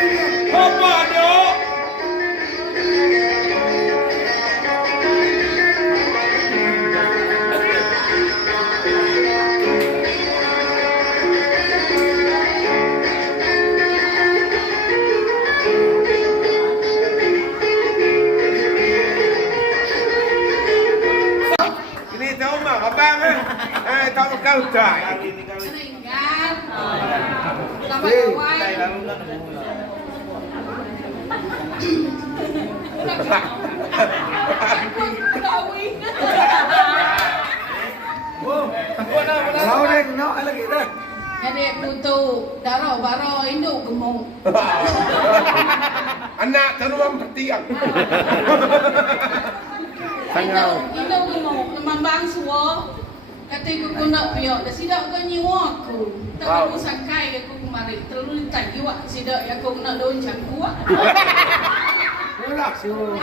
Apa dok? Ini tahu mah abang tahu kau tak? Meninggal. Selamat kawan. Lalu deh, nak lagi dah. Jadi aku tu darah baro induk gemuk. Anak teruam petiang. Induk gemuk, memang suo. Kata aku nak piok, dah sidak kau nyiwa aku. Tak aku sangkai aku kemarin. Terlalu tak jiwa sidak aku nak daun cangkuak. Murah suruh.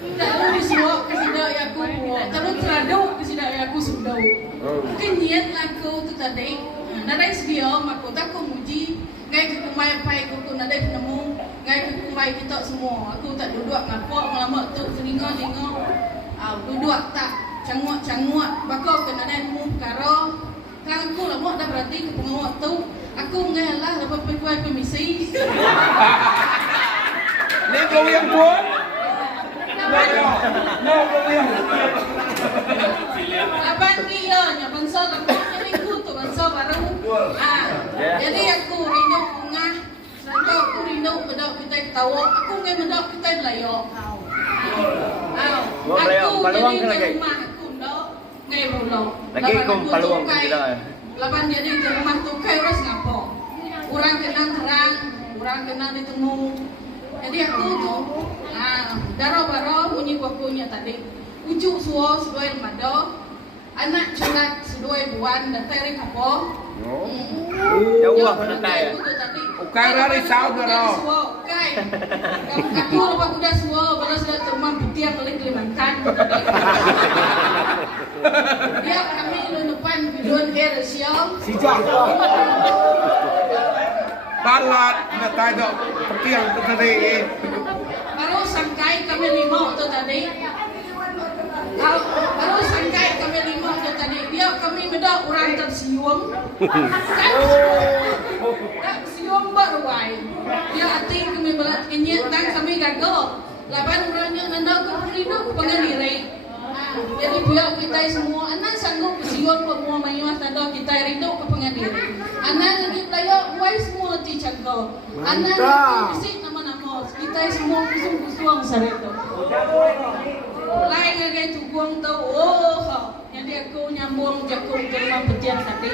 Terlalu disuap ke sidak aku buat. Terlalu teraduk ke sidak aku sudau. Mungkin niat aku tu tadi. Nadai sedia, aku tak aku muji. Ngai ke kumai pai aku nadai penemu. Ngai ke kumai kita semua. Aku tak duduk ngapok ngelamak tu telinga-telinga. Duduk tak canguak-canguak. Bakal ke nadai mu karo. Kan aku lama dah berarti ke pengawak tu. Aku ngai lah lepas pergi permisi. Ni kau yang buat? No kau yang. Laban kilanya bangsa lama jadi aku tu bangsa baru. Jadi aku rindu bunga. Serta aku rindu mendak kita ketawa. Aku ngai mendak kita belayok. Aku jadi rumah aku ndak ngai bulok. Lagi kau paluang kita. Laban jadi di rumah tu kai harus ngapo. Orang kenal terang, orang kenal ditemu. Jadi aku tu, daro-baro bunyi kukunya tadi. Ujuk suo sedoi remado, anak curat sedoi buan dan teri kapo. Jauh aku nanti. Ukara risau daro. Ukai. Aku lupa kuda suo, balas sudah terumah butian oleh Kalimantan. Dia kami lunupan bidon air sial. Sijak. Balat nak tajuk petiang tu tadi. Baru sangkai kami lima tu tadi. Baru sangkai kami lima tu tadi. Dia kami mendak orang tersium. Tak sium berwai. Dia hati kami belat kenyat dan kami gagal. Laban orangnya nanda ke pelindung pengendiri. Jadi biar kita semua anak sanggup bersiun semua mayuah tanda kita rindu ke pengendiri. Anak lagi tayo wai semua ti cangkau. Anak lagi bisik nama-nama. Kita semua kusung-kusung sareto. Lain lagi tuguang tau. Jadi aku nyambung jakung ke rumah pejian tadi.